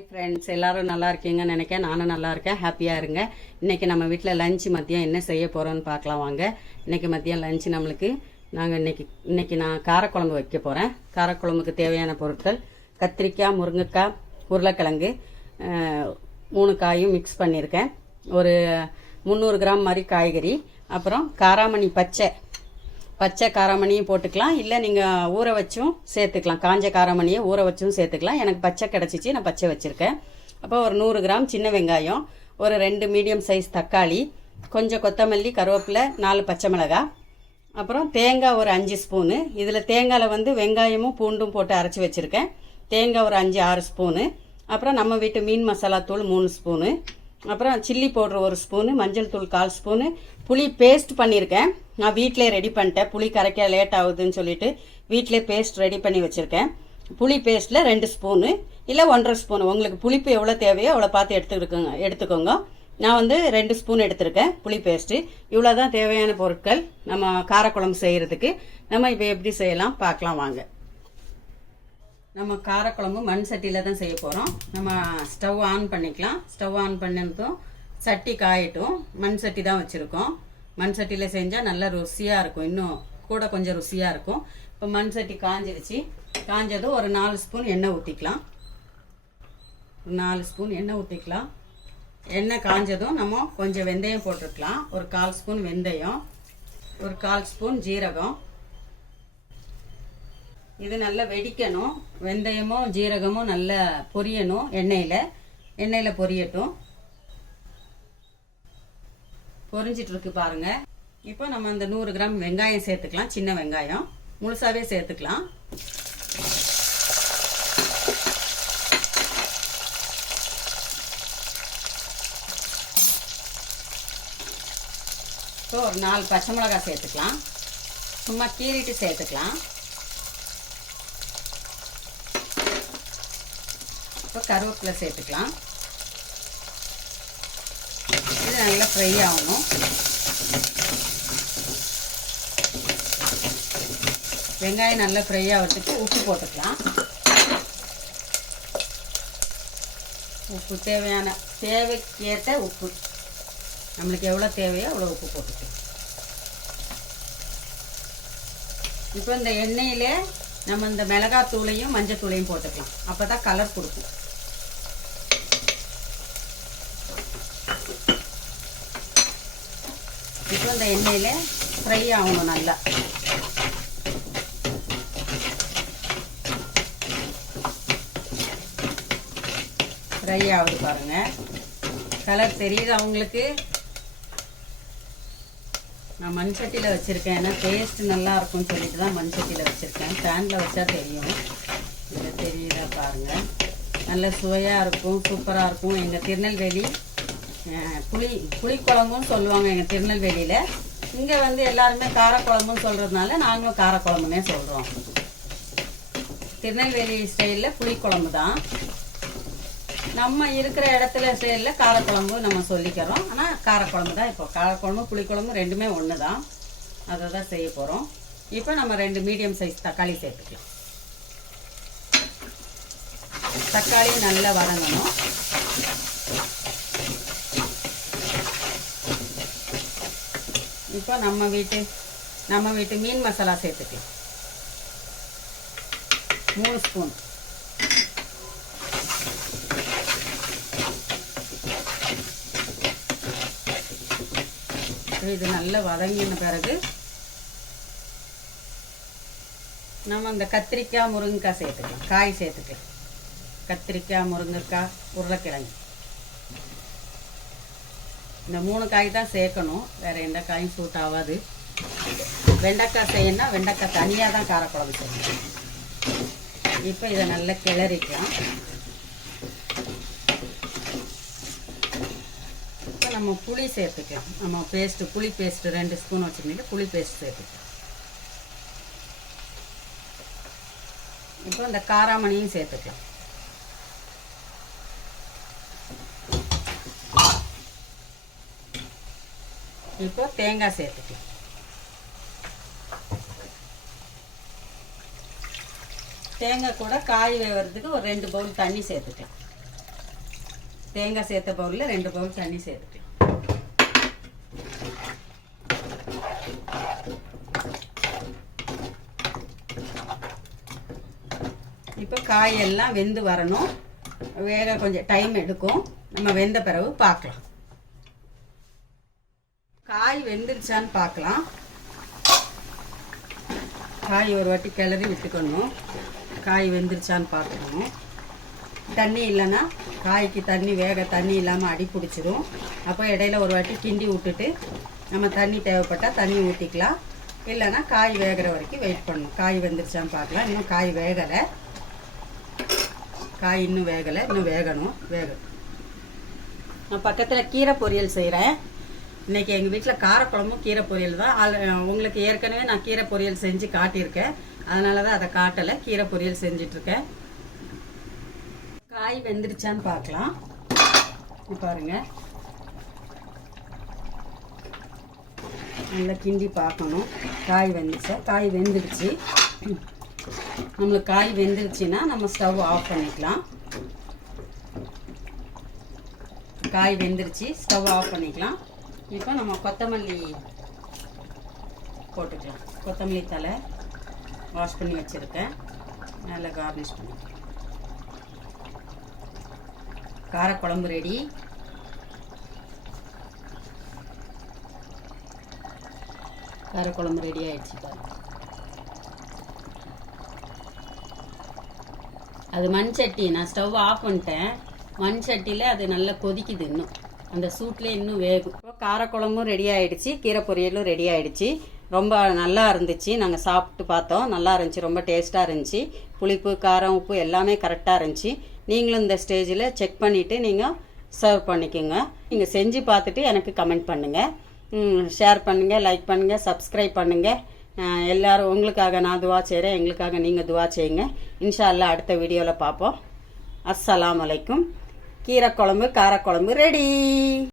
Hi friends, எல்லோரும் நல்லா இருக்கீங்கன்னு நினைக்கிறேன். நானும் நல்லா இருக்கேன். ஹாப்பியாக இருங்க. இன்றைக்கி நம்ம வீட்டில் லஞ்சு மதியம் என்ன செய்ய போகிறோன்னு பார்க்கலாம் வாங்க. இன்றைக்கி மதியம் லஞ்சு நம்மளுக்கு இன்றைக்கி நான் காரக்குழம்பு வைக்க போகிறேன். காரக்குழம்புக்கு தேவையான பொருட்கள் கத்திரிக்காய், முருங்கைக்காய், உருளைக்கிழங்கு 3 காயும் மிக்ஸ் பண்ணியிருக்கேன். ஒரு 300 கிராம் மாதிரி காய்கறி, அப்புறம் காராமணி பச்சை காராமணியும் போட்டுக்கலாம், இல்லை நீங்கள் ஊற வச்சும் சேர்த்துக்கலாம். காஞ்ச காராமணியை ஊற வச்சும் சேர்த்துக்கலாம். எனக்கு பச்சை கிடச்சிச்சு, நான் பச்சை வச்சுருக்கேன். அப்போ ஒரு 100 கிராம் சின்ன வெங்காயம், ஒரு 2 மீடியம் சைஸ் தக்காளி, கொஞ்சம் கொத்தமல்லி, கருவேப்பிலை, 4 பச்சை மிளகாய், அப்புறம் தேங்காய் ஒரு 5 ஸ்பூனு. இதில் தேங்காயில் வெங்காயமும் பூண்டும் போட்டு அரைச்சி வச்சுருக்கேன். தேங்காய் ஒரு 5-6 ஸ்பூனு. அப்புறம் நம்ம வீட்டு மீன் மசாலா தூள் 3 ஸ்பூனு, அப்புறம் சில்லி பவுட்ரு 1 ஸ்பூனு, மஞ்சள் தூள் 1/4 ஸ்பூனு, புளி பேஸ்ட் பண்ணியிருக்கேன். நான் வீட்டிலே ரெடி பண்ணிட்டேன். புளி கரைக்க லேட் ஆகுதுன்னு சொல்லிட்டு வீட்டிலே பேஸ்ட் ரெடி பண்ணி வச்சுருக்கேன். புளி பேஸ்ட்டில் 2 ஸ்பூனு இல்லை 1.5 ஸ்பூனு, உங்களுக்கு புளிப்பு எவ்வளோ தேவையோ அவ்வளோ பார்த்து எடுத்துக்கோங்க. நான் 2 ஸ்பூன் எடுத்திருக்கேன் புளி பேஸ்ட்டு. இவ்வளோ தான் தேவையான பொருட்கள் நம்ம காரக்குழம்பு செய்கிறதுக்கு. நம்ம இப்போ எப்படி செய்யலாம் பார்க்கலாம் வாங்க. நம்ம காரக்குழம்பு மண் சட்டியில் தான் செய்ய போகிறோம். நம்ம ஸ்டவ் ஆன் பண்ணிக்கலாம். ஸ்டவ் ஆன் பண்ணதும் சட்டி காயட்டும். மண் சட்டி தான் வச்சுருக்கோம். மண் சட்டியில் செஞ்சால் நல்லா ருசியாக இருக்கும், இன்னும் கூட கொஞ்சம் ருசியாக இருக்கும். இப்போ மண் சட்டி காஞ்சிருச்சு. காஞ்சதும் ஒரு 4 ஸ்பூன் எண்ணெய் ஊற்றிக்கலாம். 4 ஸ்பூன் எண்ணெய் ஊற்றிக்கலாம். எண்ணெய் காஞ்சதும் நம்ம கொஞ்சம் வெந்தயம் போட்டுருக்கலாம். ஒரு 1/4 ஸ்பூன் வெந்தயம், ஒரு 1/4 ஸ்பூன் ஜீரகம். இது நல்லா வெடிக்கணும். வெந்தயமும் ஜீரகமும் நல்லா பொரியணும். எண்ணெயில் பொரியட்டும். பொரிஞ்சிட்டு இருக்கு பாருங்க. இப்போ நம்ம அந்த 100 கிராம் வெங்காயம் சேர்த்துக்கலாம். சின்ன வெங்காயம் முழுசாவே சேர்த்துக்கலாம். இப்போ ஒரு 4 பச்சை மிளகாய் சேர்த்துக்கலாம். சும்மா கீறிட்டு சேர்த்துக்கலாம். இப்போ கருவேப்பிலை சேர்த்துக்கலாம். இது நல்லா ஃப்ரை ஆகணும். வெங்காயம் நல்லா ஃப்ரை ஆகிறதுக்கு உப்பு போட்டுக்கலாம். உப்பு தேவைக்கேற்ற உப்பு, நம்மளுக்கு எவ்வளோ தேவையோ அவ்வளோ உப்பு போட்டுக்கலாம். இப்போ இந்த எண்ணெயிலே நம்ம இந்த மிளகாய் தூளையும் மஞ்சள் தூளையும் போட்டுக்கலாம். அப்போ தான் கலர் கொடுக்கும். இப்போ இந்த எண்ணெயில் ஃப்ரை ஆகணும். நல்லா ஃப்ரை ஆகுது பாருங்க. கலர் தெரியுது அவங்களுக்கு. நான் மண் சட்டியில் வச்சுருக்கேன். ஏன்னா டேஸ்ட் நல்லா இருக்கும்னு சொல்லிட்டு தான் மண் சட்டியில் வச்சுருக்கேன். ஃபேனில் வச்சா தெரியும். இதில் தெரியுதா பாருங்கள். நல்ல சுவையாக இருக்கும், சூப்பராக இருக்கும். எங்கள் திருநெல்வேலி புளிக்குழம்புன்னு சொல்லுவாங்க எங்கள் திருநெல்வேலியில். இங்கே எல்லாருமே காரக்குழம்புன்னு சொல்கிறதுனால நாங்களும் காரக்குழம்புன்னே சொல்கிறோம். திருநெல்வேலி ஸ்டைலில் புளிக்குழம்பு தான். நம்ம இருக்கிற இடத்துல ஸ்டைலில் காரக்குழம்பு நம்ம சொல்லிக்கிறோம். ஆனால் காரக்குழம்பு தான். இப்போ காரக்குழம்பு புளிக்குழம்பு ரெண்டுமே ஒன்று தான். அதை தான் செய்ய போகிறோம். இப்போ நம்ம 2 மீடியம் சைஸ் தக்காளி சேர்த்துக்கலாம். தக்காளி நல்லா வதங்கணும். இப்போ நம்ம வீட்டு மீன் மசாலா சேர்த்துக்கலாம். 3 ஸ்பூன். இது நல்லா வதங்கின பிறகு நம்ம இந்த கத்திரிக்காய், முருங்கைக்காய் சேர்த்துக்கலாம். காய் சேர்த்துக்கலாம். கத்திரிக்காய், முருங்கைக்காய், உருளைக்கிழங்கு, இந்த 3 காய் தான் சேர்க்கணும். வேறு எந்த காயும் சூட் ஆகாது. வெண்டைக்காய் செய்யணும்னா வெண்டைக்காய் தனியாக தான் காரக்குழம்பு செய்யணும். இப்போ இதை நல்லா கிளறிக்கலாம். இப்போ நம்ம புளி சேர்த்துக்கலாம். நம்ம புளி பேஸ்ட்டு 2 ஸ்பூன் வச்சுக்கிட்டு புளி பேஸ்ட் சேர்த்துக்கலாம். இப்போ இந்த காராமணியும் சேர்த்துக்கலாம். இப்போ தேங்காய் சேர்த்துக்கலாம். தேங்காய் கூட காய் வேகிறதுக்கு ஒரு 2 பவுல் தண்ணி சேர்த்துக்கலாம். தேங்காய் சேர்த்த பவுலில் 2 பவுல் தண்ணி சேர்த்துக்கலாம். இப்போ காயெல்லாம் வெந்து வரணும். வேக கொஞ்சம் டைம் எடுக்கும். நம்ம வெந்த பிறகு பார்க்கலாம். காய் வெந்துருச்சான்னு பார்க்கலாம். காய் ஒரு வாட்டி கிளறி விட்டுக்கணும். காய் வெந்துருச்சான்னு பார்க்கணும். தண்ணி இல்லைன்னா காய்க்கு தண்ணி இல்லாமல் அடி பிடிச்சிரும். அப்போ இடையில ஒரு வாட்டி கிண்டி விட்டுட்டு நம்ம தண்ணி தேவைப்பட்டால் தண்ணி ஊற்றிக்கலாம். இல்லைன்னா காய் வேகிற வரைக்கும் வெயிட் பண்ணணும். காய் வெந்துருச்சான்னு பார்க்கலாம். இன்னும் காய் வேகலை. காய் இன்னும் வேகலை. இன்னும் வேகணும். நான் பக்கத்தில் கீரை பொரியல் செய்கிறேன். இன்றைக்கி எங்கள் வீட்டில் காரக்குழம்பும் கீரை பொரியல் தான். உங்களுக்கு ஏற்கனவே நான் கீரை பொரியல் செஞ்சு காட்டியிருக்கேன். அதனால தான் அதை காட்டலை. கீரை பொரியல் செஞ்சிட்ருக்கேன். காய் வெந்துருச்சான்னு பார்க்கலாம். பாருங்க, நல்லா கிண்டி பார்க்கணும். காய் வெந்துச்சா? காய் வெந்துடுச்சு. நம்மளுக்கு காய் வெந்துருச்சுன்னா நம்ம ஸ்டவ் ஆஃப் பண்ணிக்கலாம். காய் வெந்துருச்சு, ஸ்டவ் ஆஃப் பண்ணிக்கலாம். இப்போ நம்ம கொத்தமல்லி போட்டுக்கலாம். கொத்தமல்லி தலை வாஷ் பண்ணி வச்சுருக்கேன். நல்லா கார்னிஷ் பண்ணி. காரக்குழம்பு ரெடி. காரக்குழம்பு ரெடி ஆயிடுச்சு பாருங்க. அது மண் சட்டி. நான் ஸ்டவ் ஆஃப் பண்ணிட்டேன். மண் சட்டியில் அது நல்லா கொதிக்குது. இன்னும் அந்த சூட்டில் இன்னும் வேகும். இப்போ காரக்குழம்பும் ரெடி ஆகிடுச்சு. கீரை பொரியலும் ரெடி ஆகிடுச்சு. ரொம்ப நல்லா இருந்துச்சு. நாங்கள் சாப்பிட்டு பார்த்தோம். நல்லா இருந்துச்சு. ரொம்ப டேஸ்ட்டாக இருந்துச்சு. புளிப்பு, காரம், உப்பு எல்லாமே கரெக்டாக இருந்துச்சு. நீங்களும் இந்த ஸ்டேஜில் செக் பண்ணிவிட்டு நீங்கள் சர்வ் பண்ணிக்கோங்க. நீங்கள் செஞ்சு பார்த்துட்டு எனக்கு கமெண்ட் பண்ணுங்கள். ஷேர் பண்ணுங்கள், லைக் பண்ணுங்கள், சப்ஸ்கிரைப் பண்ணுங்கள். எல்லோரும் உங்களுக்காக நான் துவா செய்கிறேன். எங்களுக்காக நீங்கள் துவா செய்யுங்க. இன்ஷா அல்லாஹ் அடுத்த வீடியோவில் பார்ப்போம். அஸ்ஸலாமு அலைக்கும். கீரை குழம்பு, காரக்குழம்பு ரெடி.